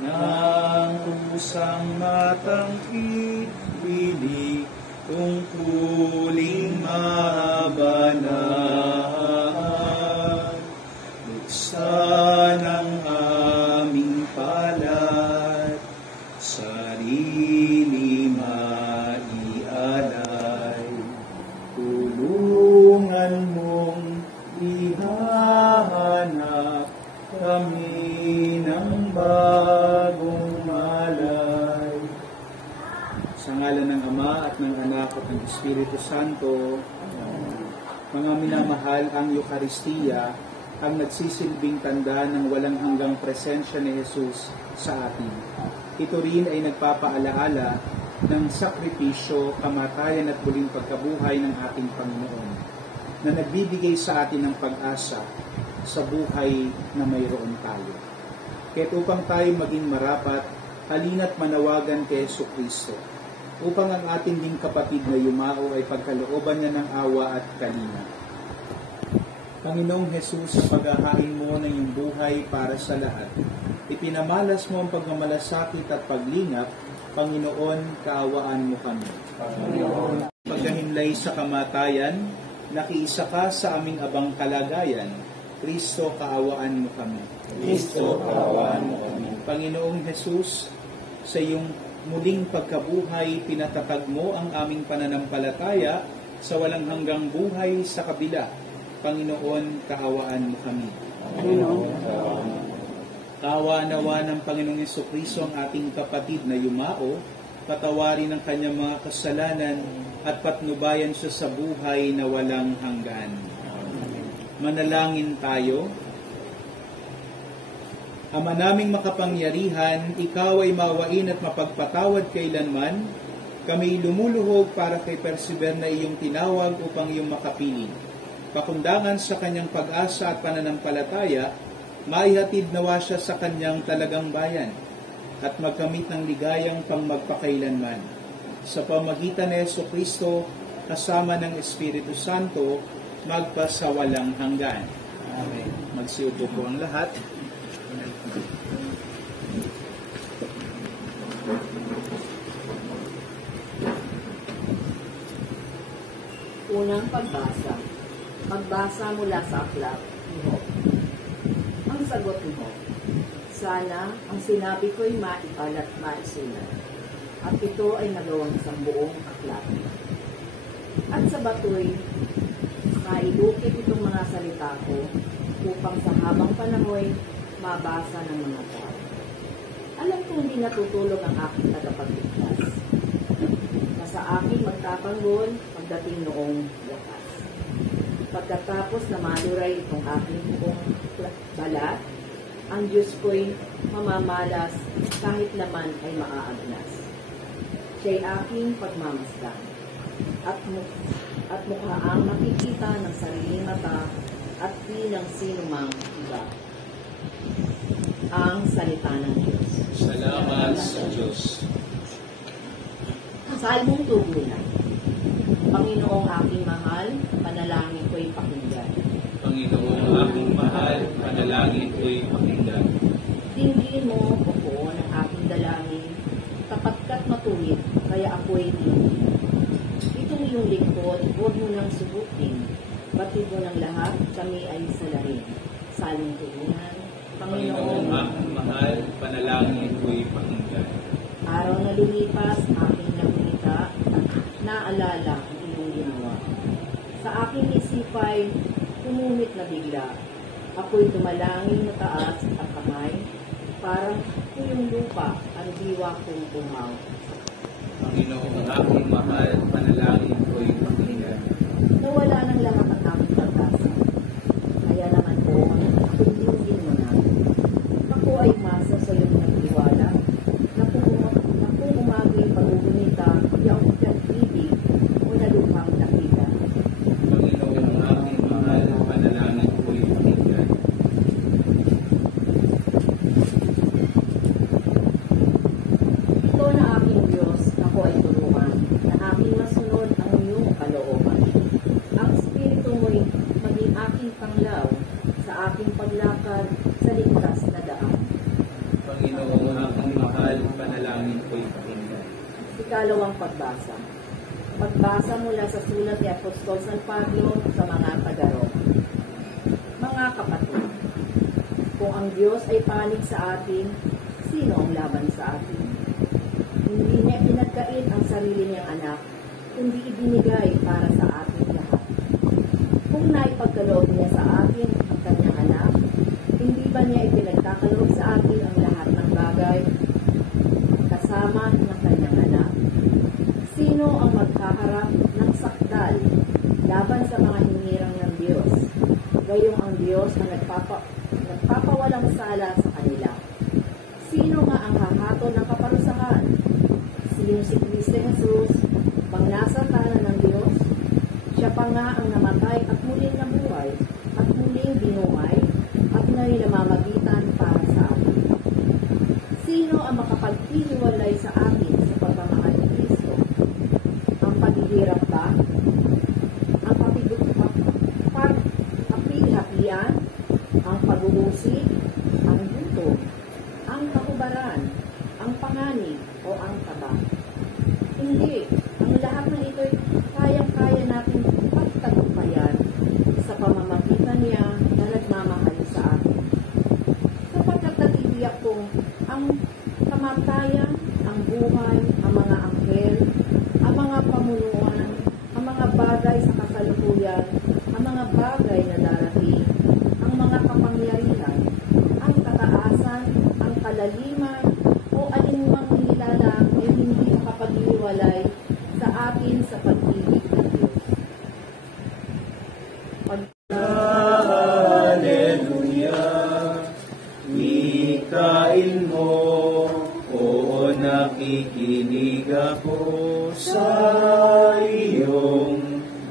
ng kusang matang ibili, tungkuling mabanal. Buksan ang aming palad, sarili maialay, tulungan mong ihahanap kami ng bagong malay. Sa ngalan ng Ama at ng Anak at ng Espiritu Santo, mga minamahal, ang Eucharistia ang nagsisilbing tanda ng walang hanggang presensya ni Jesus sa atin. Ito rin ay nagpapaalaala ng sakripisyo, kamatayan at muling pagkabuhay ng ating Panginoon, na nagbibigay sa atin ng pag-asa sa buhay na mayroon tayo. Kaya't upang tayo maging marapat, halina't manawagan kay Jesucristo, upang ang ating ding kapatid na yumao ay pagkalooban niya ng awa at kalinga. Panginoong Jesus, sa paghahain mo ng iyong buhay para sa lahat, ipinamalas mo ang pagmamalasakit at paglingap. Panginoon, kaawaan mo kami. Panginoon, pagkahinlay sa kamatayan, nakiisa ka sa aming abang kalagayan. Kristo, kaawaan mo kami. Kristo, kaawaan mo kami. Panginoong Jesus, sa iyong muling pagkabuhay, pinatatag mo ang aming pananampalataya sa walang hanggang buhay sa kabila. Panginoon, kaawaan mo kami. Panginoon, kaawaan mo. Kaawa-nawa ng Panginoong Jesucristo ang ating kapatid na yumao, patawarin ang kanyang mga kasalanan at patnubayan siya sa buhay na walang hanggan. Manalangin tayo. Ama naming makapangyarihan, ikaw ay mawain at mapagpatawad kailanman. Kami lumuluhog para kay Persever na iyong tinawag upang iyong makapiling. Pakundangan sa kanyang pag-asa at pananampalataya, maihatid nawa siya sa kanyang talagang bayan at magkamit ng ligayang pangmagpakailanman. Sa pamagitan ni Jesucristo, kasama ng Espiritu Santo, magpasawalang hanggan. Amen. Magsiupo po ang lahat. Unang pagbasa. Pagbasa mula sa aklat ni Job. Ang sagot ni Job, sana ang sinabi ko'y maipal at maisulat, at ito ay nagawang sa buong aklat. At sa batoy, nailukit itong mga salita ko upang sa habang panahon mabasa ng mga tao. Alam kong hindi natutulog ang aking tagapagligtas, na sa aking magtatanggol pagdating noong wakas. Pagkatapos na maluray itong aking buong balat, ang Diyos ko'y mamamalas kahit naman ay maaagnas. Siya'y aking pagmamasdan at mukhaang makikita ng sariling mata at di ng sinumang iba. Ang salita ng Diyos. Salamat sa Diyos. Salmong tugunan. Panginoong aking mahal, panalangin ko'y pakinggan. Panginoong aking mahal, panalangin ko'y pakinggan. Dinggin mo ako ng aking dalangin, tapat ka't matuwid, kaya ako'y dinggin. Itong iyong lingkod, huwag mo nang subukin. Batid mo ng lahat, kami ay salarin. Salmong tugunan. Panginoong aking mahal, panalangin ko'y pakinggan. Araw na lumipas, aking nakita at naalala ang iyong ginawa. Sa aking isipay, kumumit na bigla. Ako'y tumalangin mataas at kamay, parang kuyong lupa ang diwa kong bumaw. Panginoong aking mahal, panalangin ko'y pakinggan. Nawala ng lahat ang aking pag-asa. Kaya naman po, ako'y dinggin mo na. Ako ay umasa sa iyong nagtiwala, na kung umagay pag-ugunita, iyong pag-ibig o naluhang nakita. Panginoong aking mahal, panalangin ko'y pakinggan. Ito na aking Diyos, ako ay tulungan, na aking masunod ang banal, panalangin ko'y pakinggan. Ikalawang pagbasa. Pagbasa mula sa sulat ni Apostol San Pablo sa mga taga-Roma. Mga kapatid, kung ang Diyos ay panig sa atin, sino ang laban sa atin? Hindi niya pinagkait ang sarili niyang anak, kundi ibinigay para sa atin lahat. Kung naipagkaloob niya sa atin ang kanyang anak, hindi ba niya ipinagkakaloob sa atin ang lahat ng bagay kasama ng kanyang anak? Sino ang magkaharap ng sakdal laban sa mga hinirang ng Diyos? Gayong ang Diyos na nagpapawalang sala sa kanila. Sino nga ang hahatol ng kaparusahan? Sino si Kristo Jesus, pangnasa tahanan ng Diyos? Siya pa nga ang namatay at muling nabuhay at muling binuhay at ngayon namamagitan para sa atin. Sino ang makapaghihiwalay sa atin sa pagmamahal ni Kristo? Ang paghihirap ba? Ang kapighapian? Ang pag-uusig? Ang gutom? Ang kahubaran? Ang panganib? O ang taba? Hindi. Ang lahat ng ito'y kayang-kaya natin pagtagumpayan sa pamamagitan niya na nagmamahal sa atin. Sapagkat natitiyak kong ang kamatayan, ang buhay, ang mga anghel, ang mga pamunuan, ang mga bagay sa kasalukuyan, ang mga bagay na darating, ang mga kapangyarihan, ang kataasan, ang kalaliman, o alinmang nilalang ay hindi makapaghiwalay sa atin sa pag-ibig ng Diyos. Hallelujah, ikain mo, oo nakikinig ako sa iyong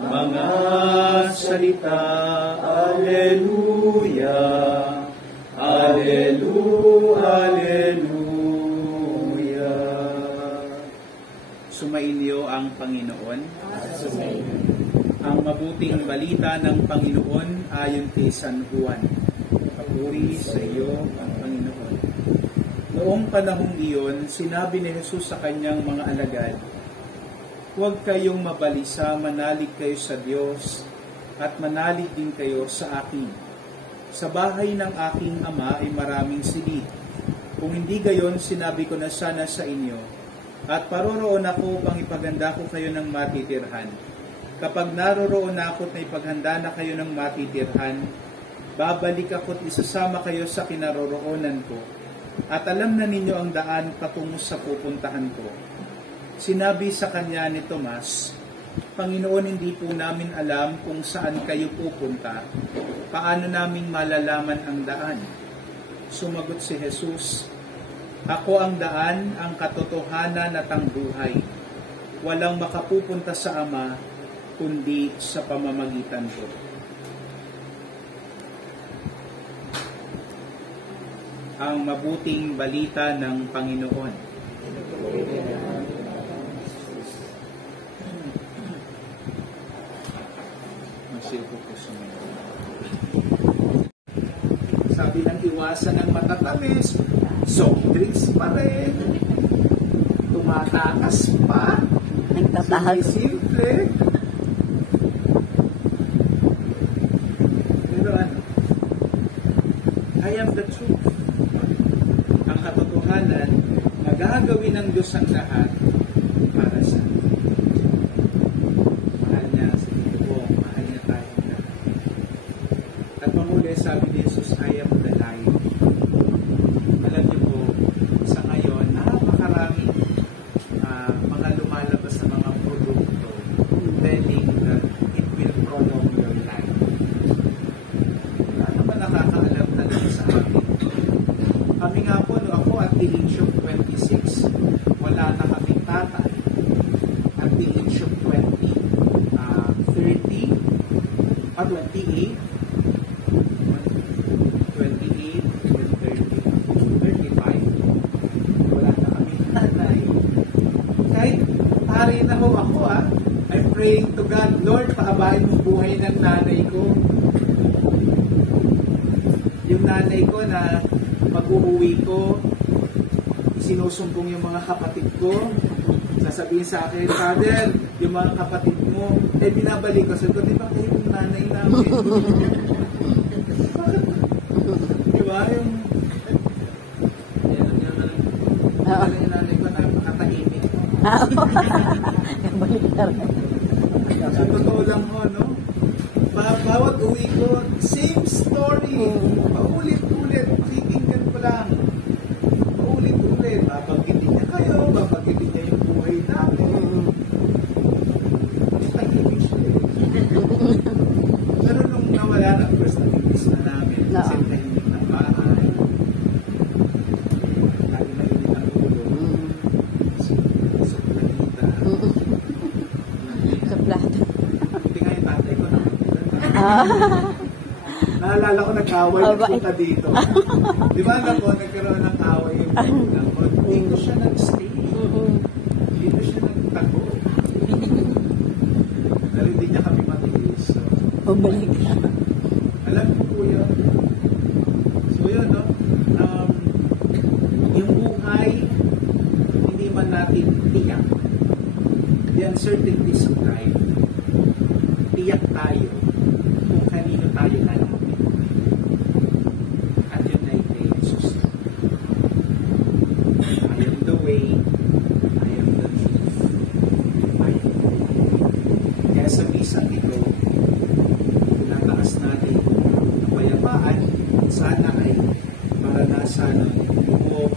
mga salita. Hallelujah, Hallelujah, Hallelujah. Sumainyo ang Panginoon. Ang mabuting balita ng Panginoon ayon kay San Juan. Papuri sa iyo ang Panginoon. Noong panahong iyon, sinabi ni Jesus sa kanyang mga alagad, "Huwag kayong mabalisa, manalig kayo sa Diyos at manalig din kayo sa akin. Sa bahay ng aking ama ay maraming silid. Kung hindi gayon, sinabi ko na sana sa inyo, at paroroon ako pang ipaganda ko kayo ng matitirhan. Kapag naroroon na ako at ipaghanda na kayo ng matitirhan, babalik ako at isasama kayo sa kinaroroonan ko, at alam na ninyo ang daan patungo sa pupuntahan ko." Sinabi sa kanya ni Tomas, "Panginoon, hindi po namin alam kung saan kayo pupunta. Paano naming malalaman ang daan?" Sumagot si Jesus, "Ako ang daan, ang katotohanan at ang buhay. Walang makapupunta sa Ama kundi sa pamamagitan ko." Ang mabuting balita ng Panginoon. Masilpo po sumunod. Sabi ng iwasan ng matatamis, soft drinks pa rin. Tumatakas pa. Simple. Pero ano? I am the truth. Ang katotohanan, magagawin ng Diyos ang lahat para sa atin. Mahal niya sa iyo, mahal niya tayong lahat. At pamuli, sabi ni Jesus, I am the light. Alam niyo po, sa ngayon, napakaraming mga lumalabas sa mga produkto telling that it will prolong your life. Wala naman nakakaalam talaga sa amin. Kami nga po, no, ako at the age of 26, wala na kaming tatay. At the age of 30 or 28, 35, wala na kaming tatay. Kahit pare na ho ako, I'm praying to God, Lord, paabahin mo buhay ng nanay ko. Yung nanay ko na pag-uwi ko, sinusumbong yung mga kapatid ko. Sasabihin sa akin, Father, yung mga kapatid mo, binabalik ko. Sabi ko, di ba kayo yung nanay namin? Di ba? Yung yung nanay ko, napakatahimik. Sa totoo lang ho, no? Bawat uwi ko, same story. Paulit-ulit, pakikinggan ko lang. Paulit-ulit, babanggitin niya kayo, babanggitin niya yung buhay namin. Tahimik siya eh. Pero nung nawala na, first na-miss na namin, kasi tahimik ng bahay. Lagi na hindi ang ulo. Sa planita. Sa plato. Buti nga yung tatay ko nakikita. Naalala ko nag-away punta dito. Di ba alam ko, nagkaroon ng away yung magulang ko. Dito siya nag-stay. Dito siya nagtago. Pero hindi niya kami matiis. So, Bumalik. alam ko po yun. So yun, no? Yung buhay, hindi man natin tiyak. The uncertainties of life, tiyak tayo kung kanino tayo lalapit. At yun ay kay Jesus. I am the way, I am the truth, I am the life. Kaya sa misang ito, tinataas natin ang kapayapaan, sana ay maranasan ng buo